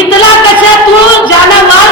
इतना कचरा तू जाना माल